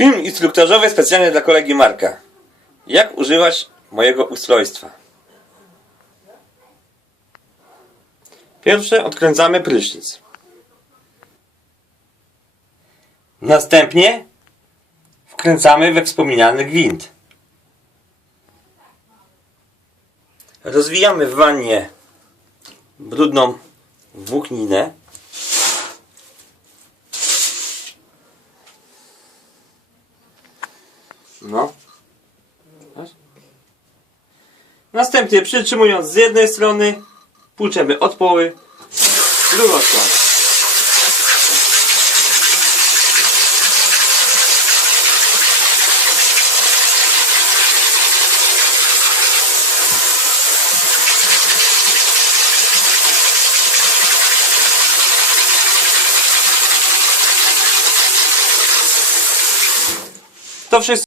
Film instruktażowy specjalnie dla kolegi Marka. Jak używać mojego ustrojstwa? Pierwsze odkręcamy prysznic. Następnie wkręcamy we wspominany gwint. Rozwijamy w wannie brudną włókninę. No. Następnie przytrzymując z jednej strony, płuczemy od poły drugą stronę. To wszystko.